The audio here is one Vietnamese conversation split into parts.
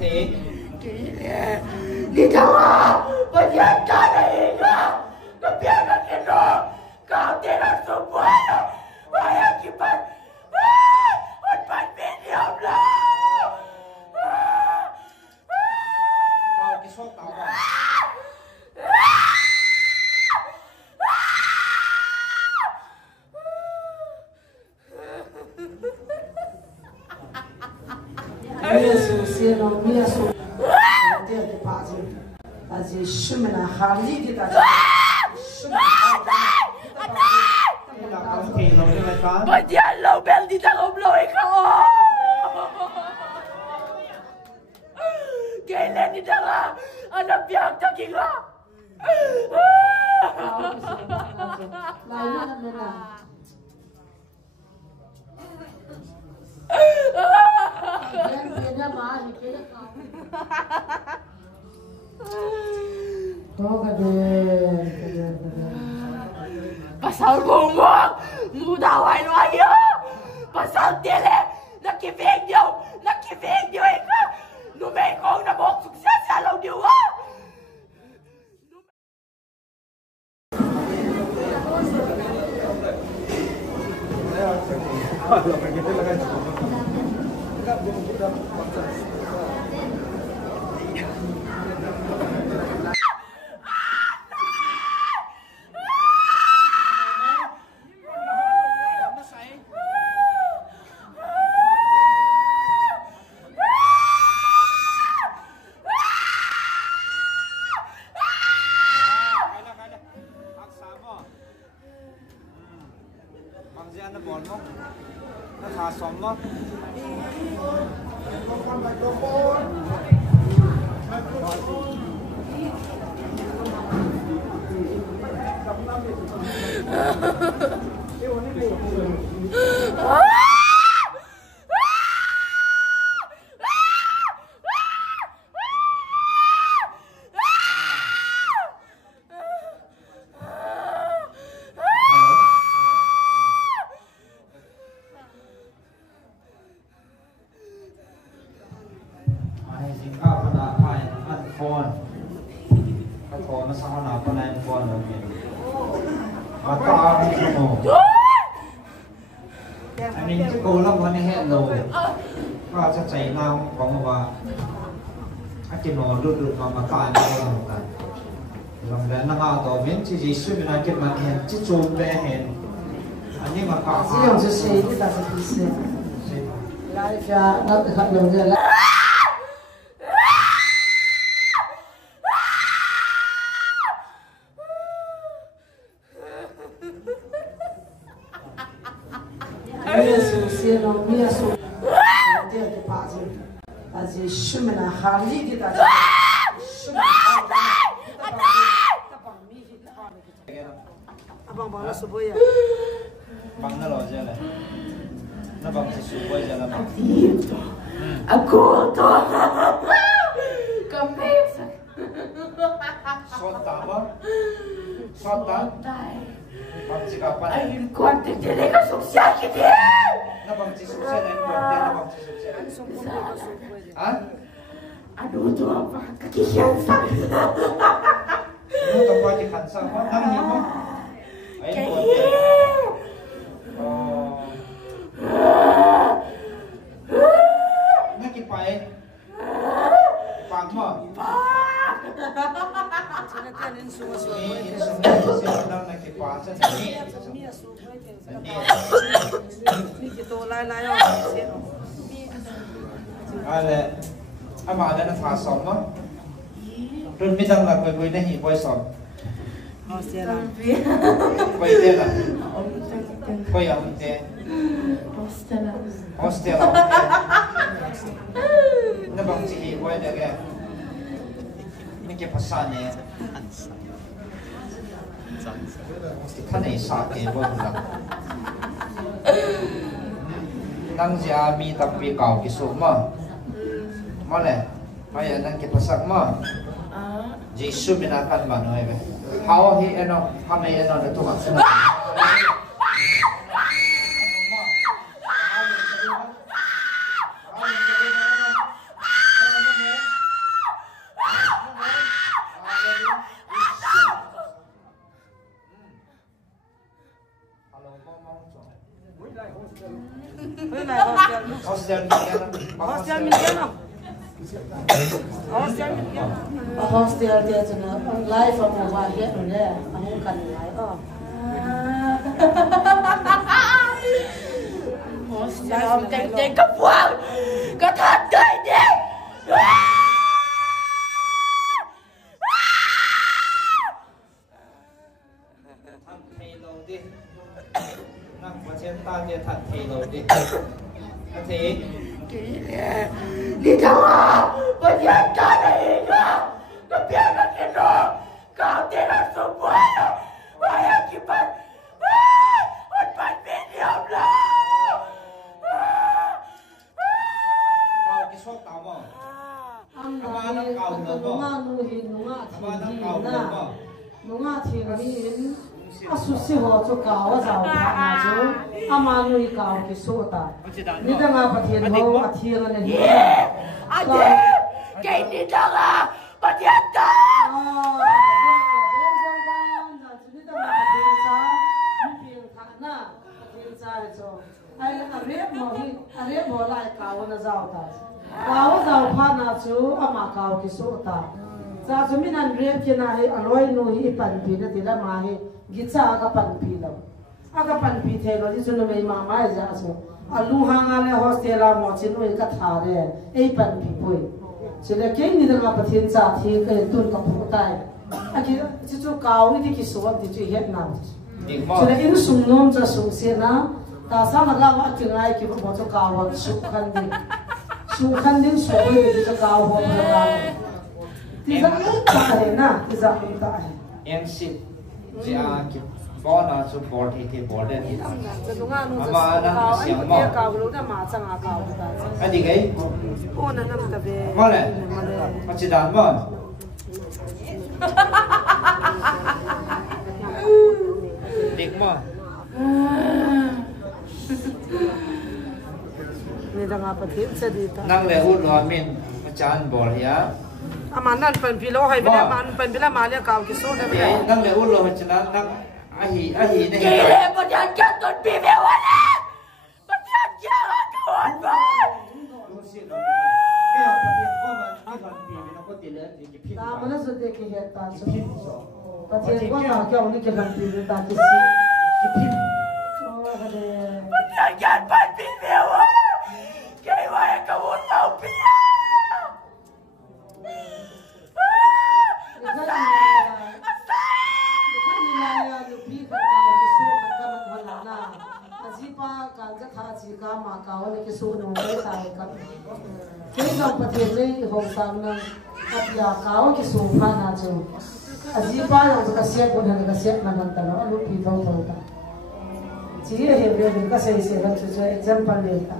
थे đi đâu à bây giờ ta này nó biết là cái nó cao tiền là số quay quay ở kịp bạn bạn biết nhiều lắm cái số tao Yesu sino Yesu dia ke pagi azi shumena hali kita bây giờ lâu bèn đi thằng ông lôi không kể lên đi thằng anh làm việc cho kỹ lắm pasal bumbu mudah wai ya pasal tele nak video eka no me ko na bok suksesalo dia wa chỉ suy là cái mặt hiện chỉ chôn bé hiện anh nhưng mà có chỉ dùng cho xe thì ta sẽ đi xe lại ra nó tự hoạt động ra Yesu sino Yesu dia ke pagi azi shumena hali kita abang supaya bang na lo aja lah na bang si supaya aja lah aku tu kembali sota apa sota bang si kapan ayun kuat jadi kan sukses gitu na bang si sukses na bang si sukses ah aduh tu apa kekian sakit nó tao qua chỉ khẩn sao có năm nhiều không ấy buồn nó kịp phải phẳng mà anh mà đây là phá sóng đó rồi biết rằng là quay đây thì quay sóng quay tên là quay ở tên hostel nó bằng gì quay được kìa mình cái phát sản nàyท่านไอ้สาเกบ่ล่ะนั่งจะมีตับปีเก่ากิสุมาเลยไปนั่งเก็บภาษามาจีสุบินาคันมาหน่อยไปเขาเห็นเนาะทำไมเนาะในตัวมันนะ hostel dia cina live apa buat dia tu deh, kamu kan live oh. Hostel teng kebuang, ketantai deh. Thật thầy lâu đi. Năng mà trên ta thì thật thầy lâu đi. Thật thầy. Đi đâu à? Bây giờ ta này à? Nó biết là thế nào? Cao thế là số quay à? Ai à kì bật? Ôi bật bên nhau lâu. Cao cái số tao mà. Ama nang kau nunggu. Nunga nuhin, nunga Ama nang kau na, nunggu. nunga thirin, asusi ho chu kau zau na chu, ama nui kau ki sota. Ni danga pathian ho athiang ane hi. Ade, cái đi đâu à? Bắt hiện ta. Arep mo lai kau na zau ta. Kau zau pha na chu ama kau ki sota. Za chu min an rep ki na hi aloi nu hi pan pi na ti la ma hi gicha ka pan pi lo. Aga pan pi the lo ji chu no mai ma ma ja chu. Alu hanga le hostel la mo chin oi ka tha re ei pan pi poi. Chile ke ni da ma pathin cha thi ke tun ka phu tai. Aki chu kau ni ti ki so ti chu het na. Chile in sung nom cha sung se na ta sa na la wa ti ngai ki mo chu kau wa su khan di. Su khan din su oi ti chu kau ho ra. Ti za ta hai na, ti za ta hai. Em xin. Chị à kịp bỏ na chú bỏ thì bỏ đây thì ama nang siang mo adi gay male machidan mo dik mo Ni dah ngapa tim sedita. nang le ut lo min machan bol ya Amanan pen pilo hai bila man pen bila malia kau ki so dah bila. nang le ut lo machan nang ahi ne Kile badan jatuh bibi wala. Badan jangan tuan bang. Ta mana sudah ki het ta so. Patien ko na kya uni ke ban pi ta ki si. Ki pin. Oh ade. Badan jangan bibi wala. Kaya wala kamu tahu pia. Azipa kanja kha chi ka ma ka wala ki so no mai ta ka. Kei ka patien nei hom tam na apya ka o ki so pha na chu. Azipa yo ka siat ko na ka siat na nan ta no lu pi thau thau ta. Chi he be ka sei se ka chu example le ta.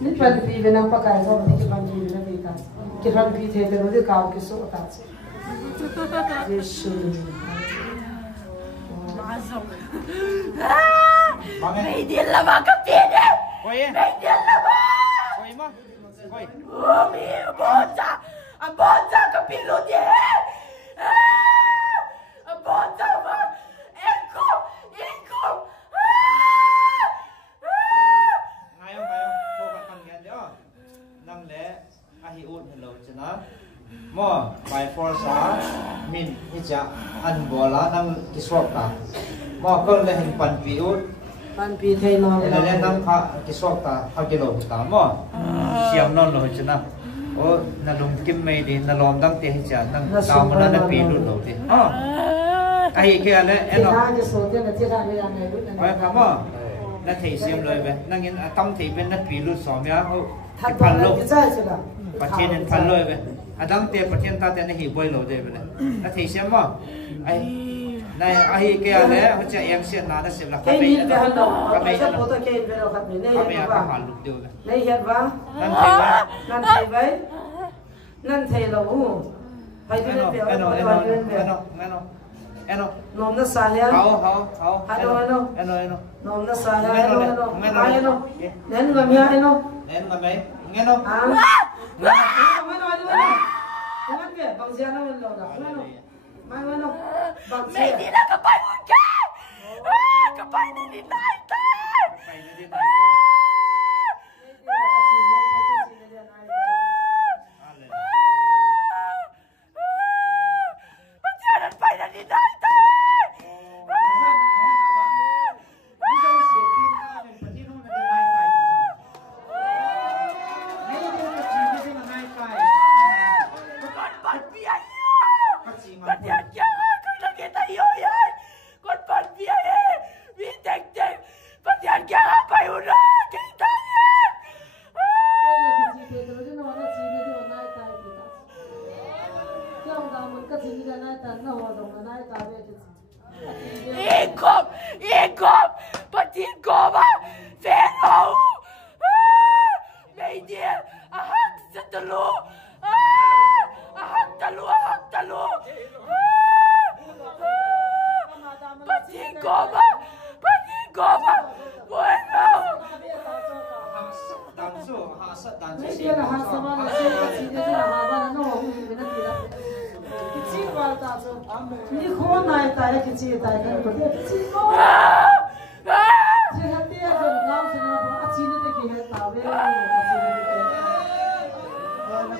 Ni pan pi ve na pa kai thau ni ki pan pi na pi ta. Ki pan pi the de no de ka o ki so ta. Yesu. Mày điên là mà cấp tiền đấy. Mày điên là mà. Mày bón ra cấp tiền luôn đi. Bón ra mà. Em không. Hai ông cô bạn con nghe đó năng lẽ ahi ut hello chana mo by force min hicha an bola nang kiswap ta mo kon le hin pan pi ut Pan pi thei no le nang kha kiswap ta ha kilo ta mo siam non lo chana o na lum kim mai di na lom dang te hicha nang ta mana na pi lu lo ti ha ai ke ale eno ta je so te na ti ra le ya ne luไปครับว่านั่นถีเสียมเลยไปนั่งยินต้องถีเป็นนักปีรุ่นสองเนี่ยเขาพันโลประเทศนั้นพันเลยไปตั้งแต่ประเทศตาแต่ในหิบวยโลได้ไปเลยนั่นถีเสียมว่าไอ้ในไอ้เกี่ยแล้วเขาจะยังเสียนานนั่นเสียละครับไม่ใช่ครับไม่ใช่ครับไม่อยากหาลูกเดียวเลย ในเห็นว่า นั่นถีไว้ นั่นไทยไว้นั่นไทยเราไปที่นั่นเดียว เอ็นโอเอ็นโอเอ็นโอเอ็นโอเอ็นโอน มนัสสาเลียน เขาเอ็นโอเอ็นโอ เอ็นโอเอ็นโอน มนัสสาเลียนเอ็นโอเอ็นโอเอ็นโอเน้นกับเมียเอ็นโอ เน้นมาไหมเงี้ยโน อ่าไม่น้อยด้วยงั้นเบียบางเสียนั่นมันหล่อนะไม่น้อยบางเสีย Mày đi là cái bài muốn kê. Cái bài này đi lại thôi. ไปไม่ได้ xin cái này tận nó hoạt động cái này ta về Ekom, patin goma, feno. Media, ahak setalu, ahak talu. Patin goma, bueno. Mấy kia là hàng sao mà xe chỉ cái là mà nó không bị nó bị đó. Chỉ vào ta rồi. Như khó này tại cái chỉ tại cái có thể chỉ có. Chỉ là tiền rồi làm gì nó bảo chỉ nó cái gì tao về. Nó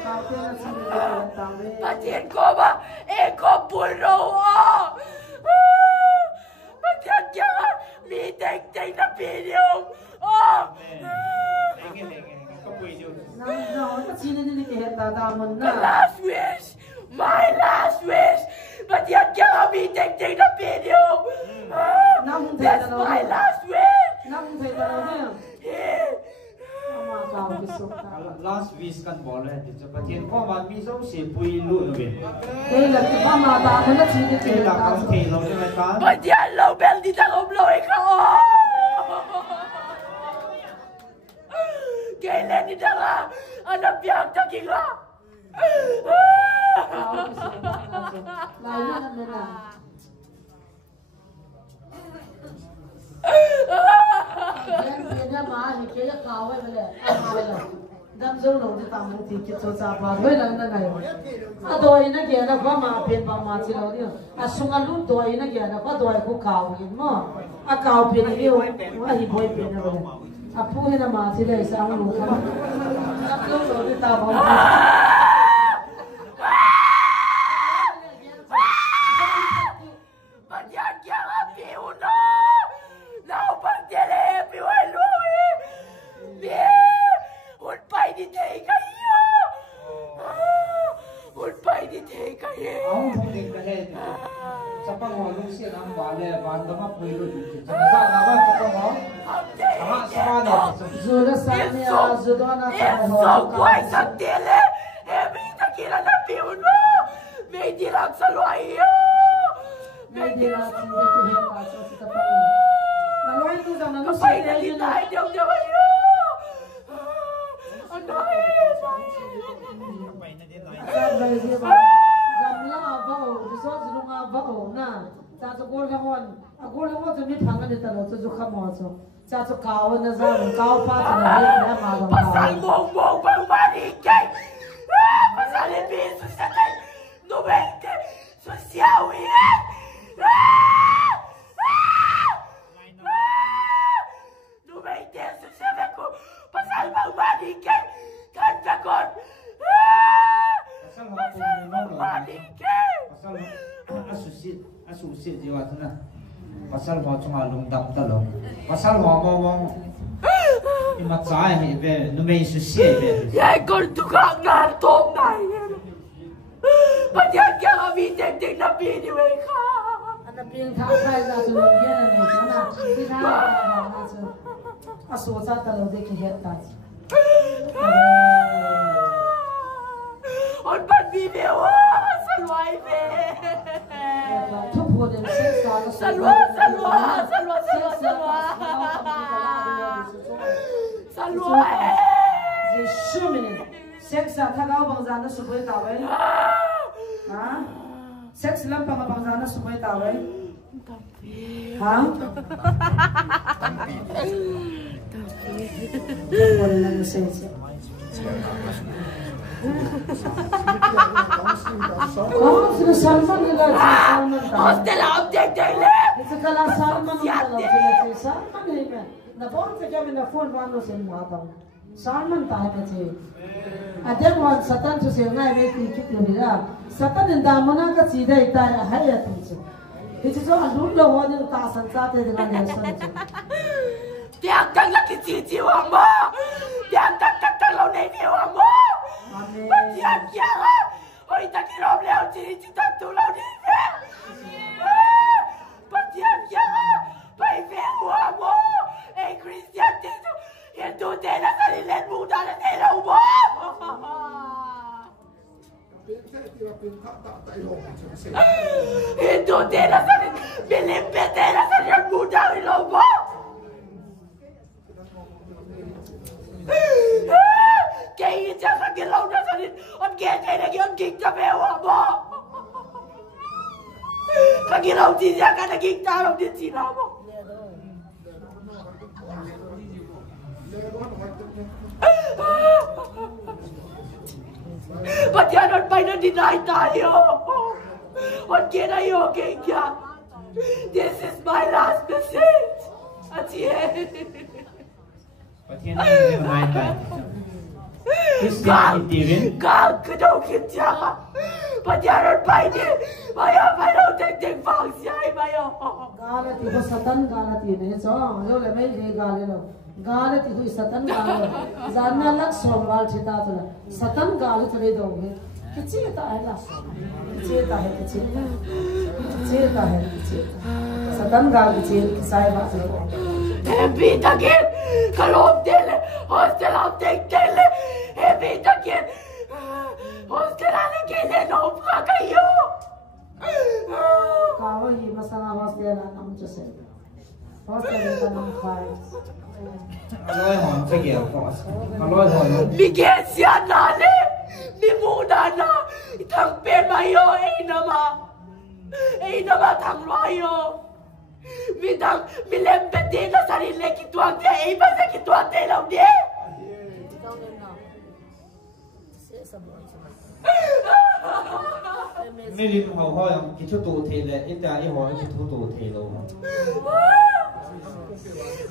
cao tiền là chỉ nó tao về. Patin goma, ekom puro. Patin goma, mi ting na video. No, chỉ là cái gì tao mình My na. last wish. But you can't be taking the video. That's my last wish. Năm thầy tao nè. Mà cao cái số ta. Last wish kan bol hai ti cha patien ko ma mi so se pui lu no be Đây là cái mà ta nó chỉ cái ti gì la tao. kan thei lo ne ta But you low belly that I'm blowing out. Kailan ni dala? Anak biang taking la. Lại nữa mình là. Cái nhà mà thì cái cao ấy vậy là đâm dấu lòng thì tao muốn thì cái số cha ba với lần này đôi nó kia nó có mà bên bà mà chỉ đâu đi sung ăn luôn đôi nó kia nó có đôi cũng cao gì mà cao bên yêu mà hi boy bên nó vậy phụ hay là mà chỉ để sao luôn không đâm dấu lòng thì tao muốn But you can't be no. Now, but you can't be one. Hụt bay đi thế cái hụt bay đi thế cái au không định cái hết sa pa ngo lu sia nam ba le ban da ma pui lu ti cha sa na ba cha pa ngo ha sa ba ne dù là sao nha dù đó là It's so quite something. Every time I feel no, maybe I'm so loyal. May di na tin de ki he pa so sa pa na loy tu dang na no Kapag sai de nalita na ay diyong kayo. Ano gamla bao so zu nga bao na ta to gol hon to mi phang de ta lo to khamo so cha to kaw na za kaw pa to na he na ma ga Pasal mong bang manikay. Pasal ibiso sa kay. Nubente. Sosyawi yan. Nubente. Sosyawi ko. Pasal bang manikay. Kantakon. Pasal bang manikay. pasal asusi jiwa tu na pasal ho chunga lung dam ta lo pasal ho mo ima chai he be nu mei su sie be Yay kon tukak na top na yan. Pagyan ka kami tek na video ka. ana pin tha khai ra so ye na ne so na ti tha na so aso cha ta lo de ki he ta On ban video salwai be. thu pho de se sa na Salwa. Salwa. je shumine sex sa tha ga bang za na su boi ta wai ha sex lam pa bang za na su boi ta wai ha Boleh nak saya. Oh, sudah Salman ni lah, Salman tak. Hostel update dele. Sekarang Salman ni lah, Salman ni kan. Nak phone se kami nak phone bando se muat tahu. Salman tak ada je. Ada orang satan tu se ngai beti cukup ni lah. Satan ni dah mana ke cida itu hayat tu. Itu tu alun lah orang yang tak sangat dengan dia sangat. Tiang tang lagi cici wamo. Tiang tang lo nei mi wamo. Tiang tiang. Oi tak kira beliau cici tak tu lo ni. Tiang tiang. Pai ve wamo. Christian tu. Yang tu tena kali len muda le tena wamo. Itu tidak sedih, Filipe tidak sedih muda di lobo. Kayak jangan gelau dah sedih, on kayak lagi on kita mewah bo. Kaki lau tidak kan lagi kita lau di Cina bo. Pagyanan pa na deny tayo. What can I okay kya? This is my last message. At the end. God, kadaw kitya ka. Pagyanan pa ini. Maya pa na tek bang siya mayo. Galat ibo satan galat ini. So, lo le mai le galelo. Galat ibo satan galat. Zanna lak somwal chita tula. Satan galat le doge. Kichita hai la. Kichita hai kichita. Kichita hai kichita. Satan galat kichita sai ba se. Beat again. Kalom dele. Hostel up take dele. Beat again. Hostel ale kele no pa kayo. Kawa hi masanga hostel na nam jose. Hostel na nam khai. Aloy hon se kia pos. Aloy hon. Bigyan siya nale. Di muna na. Itang pen mayo ay nama. Ay nama tang mayo. Midang milembete na sarili kituang dia. Ay ba sa kituang dia lang dia. Mấy đêm hầu hoi cái chỗ tụ thì là ít ta ít hỏi cái chỗ tụ thì đâu mà.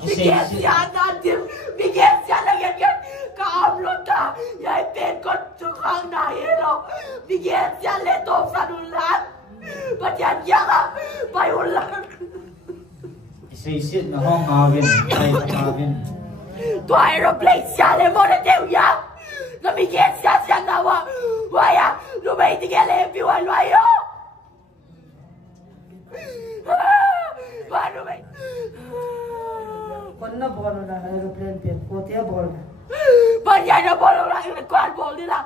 Bigyan siya natin. Bigyan siya lang yan. Kaamlot ta. Yay pen ko tukang na hilo. Bigyan siya letop sa nulan. Patyan siya ka. Bayulan. Xây xịn là ho ngào viên, tay ngào viên. Tua aeroplane siya le mo na teo ya. Na bigyan siya nawa. Waya. Lumay tinggal everyone wayo. Paano ba? Kon na bolo na aeroplane pe. Kotia bolo na. Panya na bolo na yung nagkuhan bolo nila.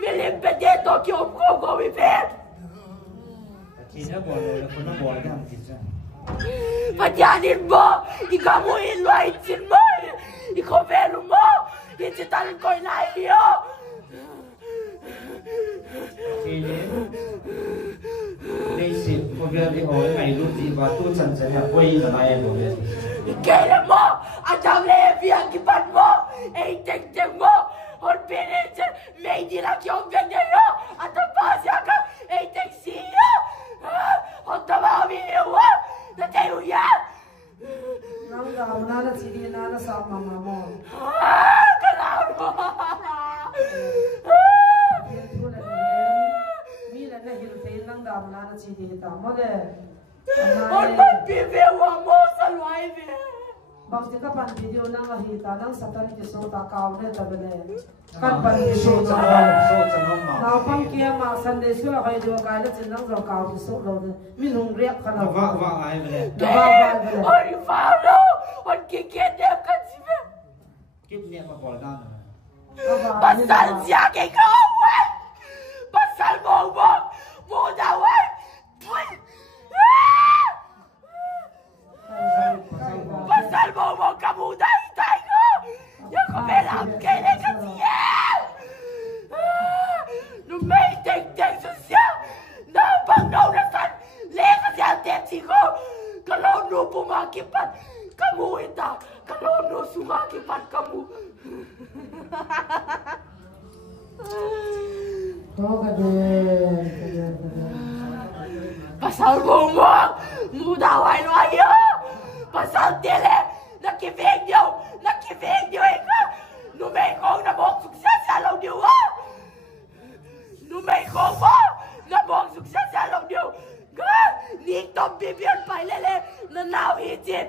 Milimpete Tokyo Kongo Wipen. Chỉ nó bỏ rồi là con nó bỏ ra làm gì sao? Panyanin mo! Ikaw mo iluaitin mo! Ikaw meron mo! Incitalin ko inahiyo! Thì đây xịt có việc đi hỏi ngày lúc gì và tôi chẳng chẳng là quay mà lại rồi đấy. Kailan mo! At ang levi ang kipan mo! Ay tingting mo! Hon pinitin! May dilak yung ganyayo! At ang pasya ka! Ay tingsiyo! Hon tamami iwa! Natayo yan! Nang gam na na sidi na na sa mama mo. Kailangan mo! Mila na hiltain nang gam na na sidi ta mo de. Hon magbibiwa mo sa live! Bakti ka pan video nang ahita nang satan ki so ta kaw ne tabele. Kan pan video So chẳng không mà. Nào pang kia mà Sunday xưa là do cái đó chính năng rồi cao thì số lâu rồi mình hùng riết khăn nào Vợ ai vậy? Hon ifalo! Hon kikidnap ka siya! Kiếp niệm mà bỏ ra rồi. Pasal siya kay kaaway! Pasal mo! Mo daway! Pasal mo kamuday tayo! Yung kumilang kailan ka siya! Nung may tek-tek sa siya! Napangnaw na san! Leka siya ang tepsi ko! Kalau no pumakipan! Kamu ita! Kalau no sumakipan kamu! oh gede. Pasal mo! Mudaway no ayo! Pasal tele! Nakivigyo ikaw! Numay kong nabong sukses sa alaw niyo! Numay kong mo! Nabong sukses sa alaw niyo! Niktom bibiyon pa ilele! Nanawitin!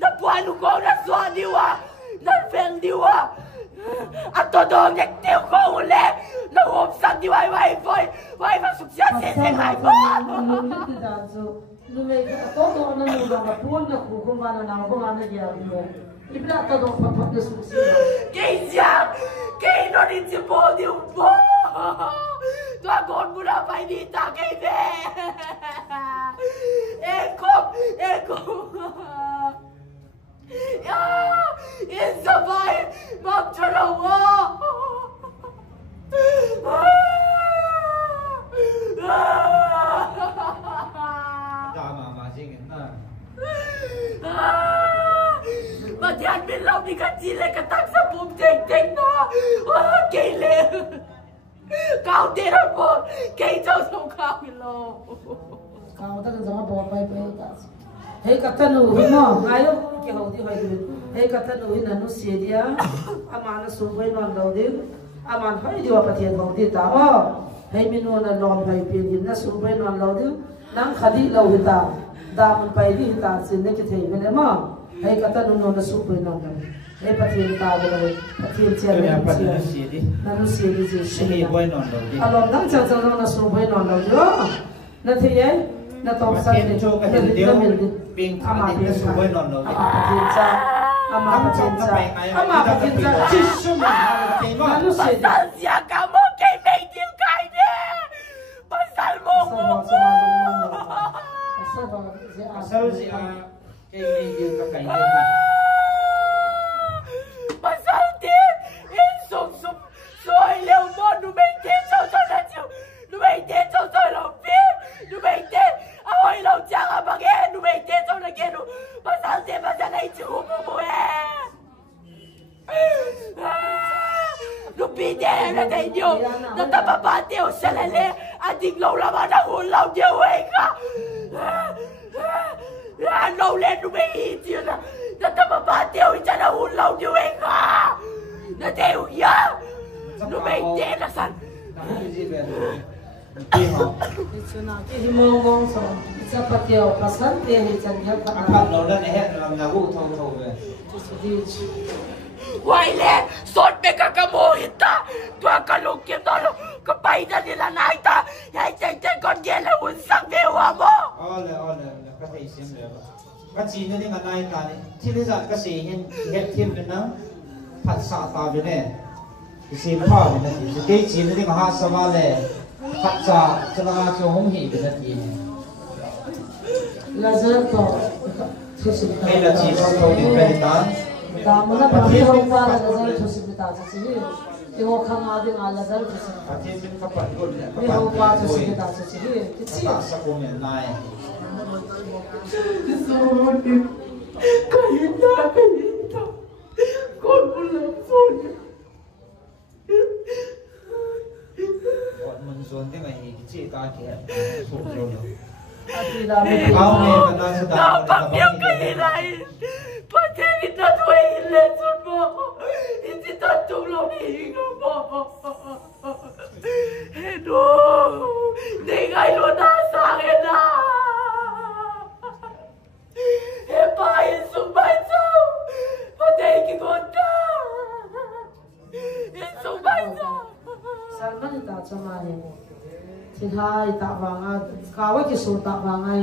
Napuano ko na suwa niwa! Nanfeng niwa! At todong nektiw ko uli! Nahumsang ni Wai Boy! Wai magsukses sa isengay mo! Lumay todo na nung pun na kung ano na kung ano diyan mo. Ibra todo papat na susi. Kaya! Kaya no din si Bodi mo! con muna phải đi ta cái về em không em sao vậy mong cho đâu mà thiên bên lòng đi cái gì lại cái tăng sa bùm tình nó kỳ lệ cao tiền hơn một kỳ châu sông cao bên lòng cao ta cần bỏ bay ta hey kata nu hino ngayo ke hodi hoy hey kata nu hina nu sedia amana subay non lodin aman hoy diwa patien hodi ta hey minu na lon hoy pin na subay non lodin nang khadi lo hita daman pai di hita sin ne ke thei mele ma hey kata nu no na subay non hey patien ta bele patien chen na nu sedi je shi boy non lodin alon dang chang chang na subay non lodin na thei na top sa ni cho cái hình điêu pin thả đi cái số với non rồi ama patin cha chỉ số mà thì nó nó sẽ ya cảm ơn cái mấy tiếng cái đi bắt sal mong sao gì à cái mấy tiếng cái này bắt sal tiền in sung sung rồi liều mòn nó mấy tiếng sao sao là chịu nó mấy tiếng sao sao là phim nó mấy tiếng ôi lâu chẳng à bà nghe nó mấy tiếng sao là nghe nó bắt sal tiền bắt sal này chịu không nó bị đè là thấy nhiều nó ta bà bà tiêu sẽ lại lên anh tình lâu là bà đã hôn lòng nhiều ấy cả lâu lên nó mới ý chứ nó ta bà bà tiêu thì chắc là hôn lòng nhiều ấy cả nó tiêu nhá nó mới đè là sẵn cái mong mong sao sao bắt đầu bắt sẵn tiền thì chẳng nhớ bắt đầu lên hết làm là vụ thâu về quay lên sốt mấy cái mồ hít ta tôi cả lúc kiếm đó lúc có bay ra thì là này ta hãy chạy chạy con nghe là muốn sang đều à mô cái thầy xem được cái gì nữa đi ngân này ta thì bây giờ cái gì hiện thêm được nó phát xạ ta về này cái gì phá về này cái gì nữa đi ngân hàng sao mà lại phát xạ cho nó cho không hiểu về này là rất to hay là chỉ không thâu được về ta Damana pati hong pa na nazar thusibita sa sige. Iho khanga din ala nazar thusibita. Pati min kapan gol ne. Iho pa thusibita sa sige. Kitsi. Sa komen nai. Sonia, kahita. Con bulan Sonia. Con mun son thế này chị ta kìa. Sụp rồi. Atila me. Ao me kana sa ta. Kapag yung kahilay. Pati kita tuwing lesson mo, hindi tatulong hihinga mo. Ano, hindi kayo nasa akin na. E pahin sumbanso, pati kikonta. E sumbanso. Salman ita chamani. Sinhai ta banga, kawa kisu ta banga.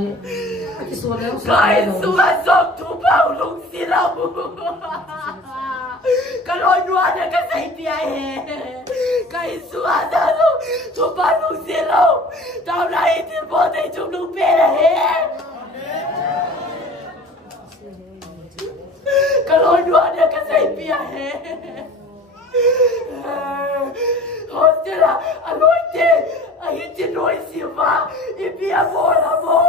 Kisu le. Kahit sumasok tupaw nung sila mo. Kalonwa na kasi biyahe. Kahit sumasok tupaw nung sila. Tao na itin mo na itong nung pera eh. Kalonwa na kasi biyahe. Hostela, anoite, a gente não ensina e via bola, amor.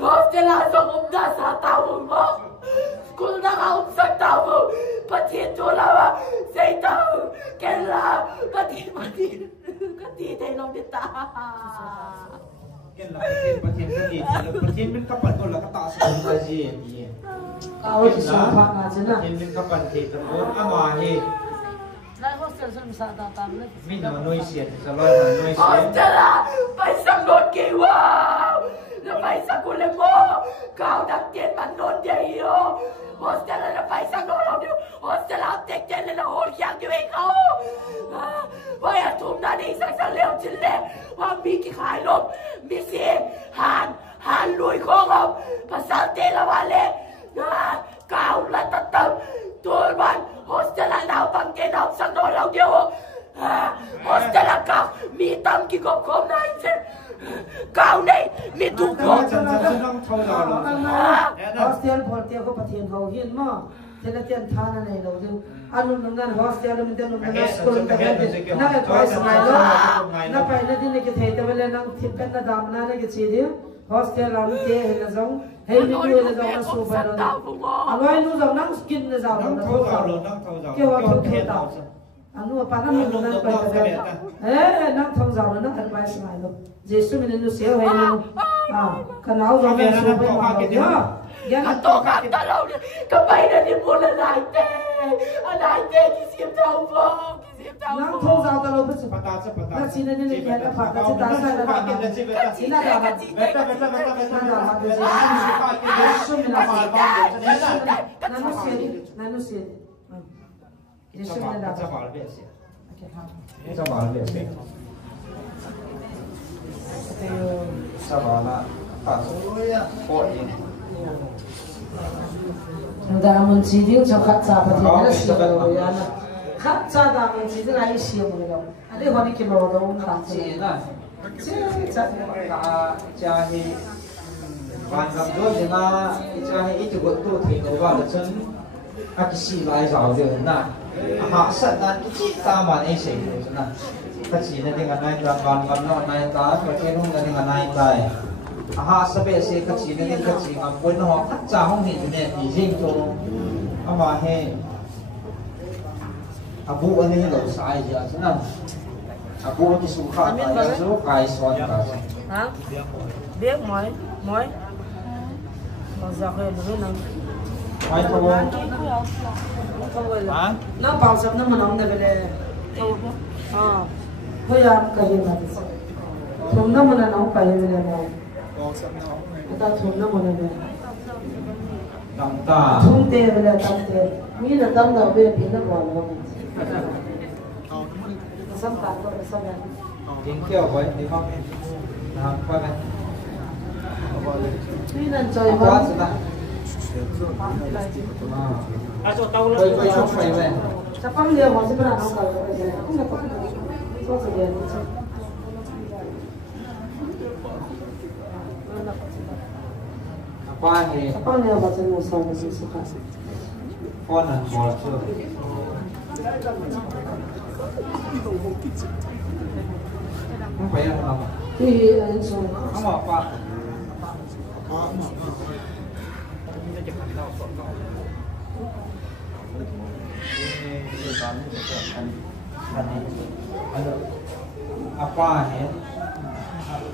Hostela, só como dá essa tábua, irmão. Quando dá uma tábua, patito lá, seitão, que lá, patito, tem nome de tá. Cái là cái thiên bên các bạn còn là cái tạ sản là gì nhỉ? Kawa kisu pa na china. Thiên bên các bạn thì tầm bốn ama thì Lai hostel sun sa ta tam na. mình là nuôi xiết cho lo là nuôi xiết. Hostela, phải sang đột kỳ wow, là phải sang cô lên mô, cao đặc tiền bản đột địa yêu. Hostela là phải sang đột lòng điệu, hostela tech tiền là hồn kháng như vậy không? Vậy à chúng ta đi sang liều chín lệ, hoàng bí kỳ khai lộp, bí xì, hàn lùi khô không, và sao tên là bà lệ, hostel phol te ko pathian ho hin ma thela tian thana nei lo du anum nan hostel lum den lum na school ta na ka twice mai lo na pai na din ke thei ta bele nang thipen na dam na ke chi di hostel ram te na zong hei ni ni na zong na su ba lo aloi nu zong nang skin na zong na thau zong ke wa thau the ta anu pa na mi nan pai ta nang thau zong na kan bai mai lo jesu min nu se hei nu kanau zong na su ba ma lo ya Anh to cả ta lâu đi, các bay đã đi mua là lại tê cái xiêm thâu vô, cái xiêm thâu vô. Nang thâu giao ta lâu bất sự. Ta chỉ nên nên cái ta phạt ta chỉ ta sai là ta. Chỉ là ta phạt. Beta. Ta phạt cái gì? Yesu mình là phạt bao nhiêu? Nanu xia. Yesu mình là phạt. Sao bảo là việc sao bảo là phạt hội da mun chi ding cha khat cha pa the na si lo ya na khat cha da mun chi da ai si mo lo ade ho ni ki lo do un ta chi na chi cha cha hi ban gam do de na cha hi itu go tu thi do ba la chen a ki si lai zao de na ha sat na chi ta ma ne se do na ka chi na ding anai ta ban gam no nai ta ka ke nu na ding anai tai sabe se ka chi na ding ka chi ngam pon ho khat cha hong ni ne ni jing to ama he abu ani lo sai ja na abu ki su kha ta ya su kai son ta ha biết mỏi còn giặc rồi nữa nè mai thôi nó bao sắp nó mà nóng này về đây hơi ăn cái gì mà thùng nó mà nóng cái gì về đây này người ta thùng nó mà này đằng ta thùng tê về đây đằng tê mi là đằng đầu bên phía nó bỏ luôn sắm tạt rồi sắm này tiếng kêu với đi không qua đây tuy là trời quá mưa rồi quay chụp phải về chắc không nhiều họ sẽ bắt đầu cầu rồi không được không được có sự kiện chứ qua thì con nhiều họ sẽ mua sau cái gì khác con là bò chưa không phải ăn không thì anh số không bỏ qua apa ya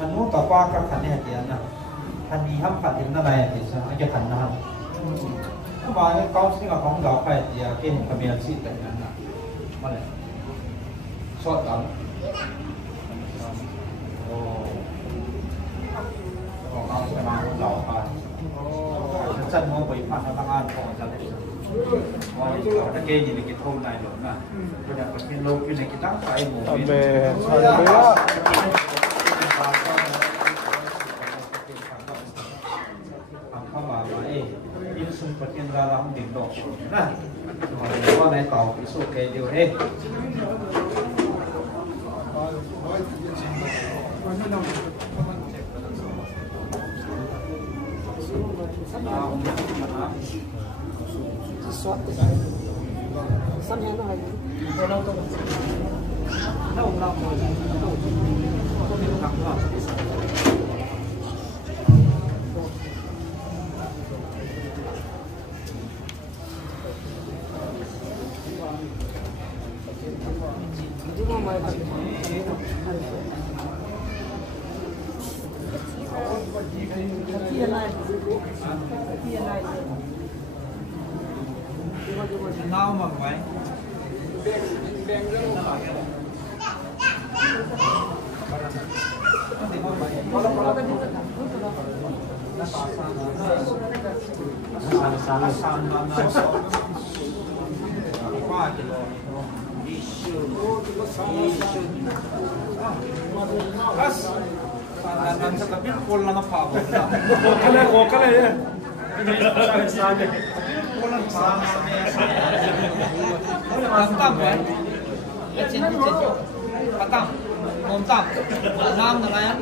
anu tak apa kan kan ya dia na kan ni ham kan dia na lai dia sa aja kan na apa ni kau sing ngong gao kai dia ken kamera sit kan na mana short kan oh kau sing ngong gao kai chân mua bị phạt nó ăn còn chân nó kê gì cái thôn này rồi nè bây giờ cái lô cái này cái đắng phải mổ về không mà vậy in sung phát hiện ra là không điểm độ nè mà con này tàu cái số kê điều hết sắm hết rồi rồi đâu tôi đâu đâu tôi đi thẳng rồi chúng ta mời nào mà vậy Nan sa kapit kol lang ang pabo. Kala yan. Kol lang sa patang ba? Echin patang. Mom tang. Nam na yan.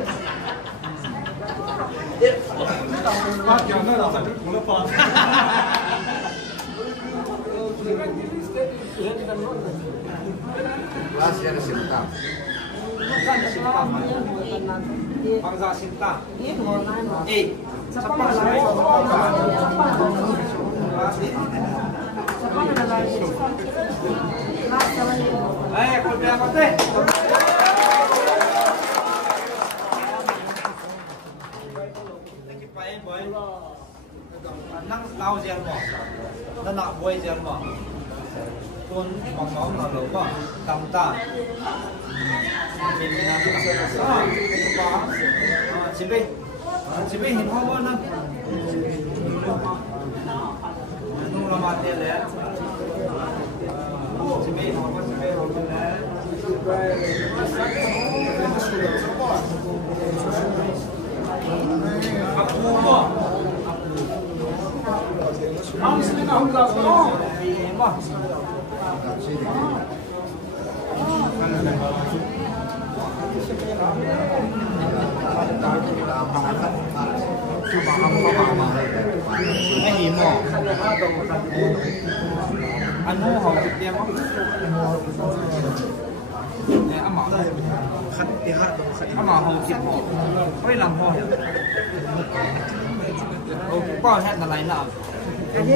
Last year Sinta. Bangsa Sinta. Nang lao giang mỏ, nó nọ quay giang mỏ, con mỏng mỏng nó lớn mỏ, tầm ta, chỉ mình làm cái chỉ biết hình hoa nè, nung làm ăn tiền đấy, chỉ biết hoa chỉ biết hoa đấy. Hiểm mỏ anh mua hầu thịt em ăn mỏ đây ăn mỏ hầu thịt mỏไม่làm hầu có hết là này nào cái gì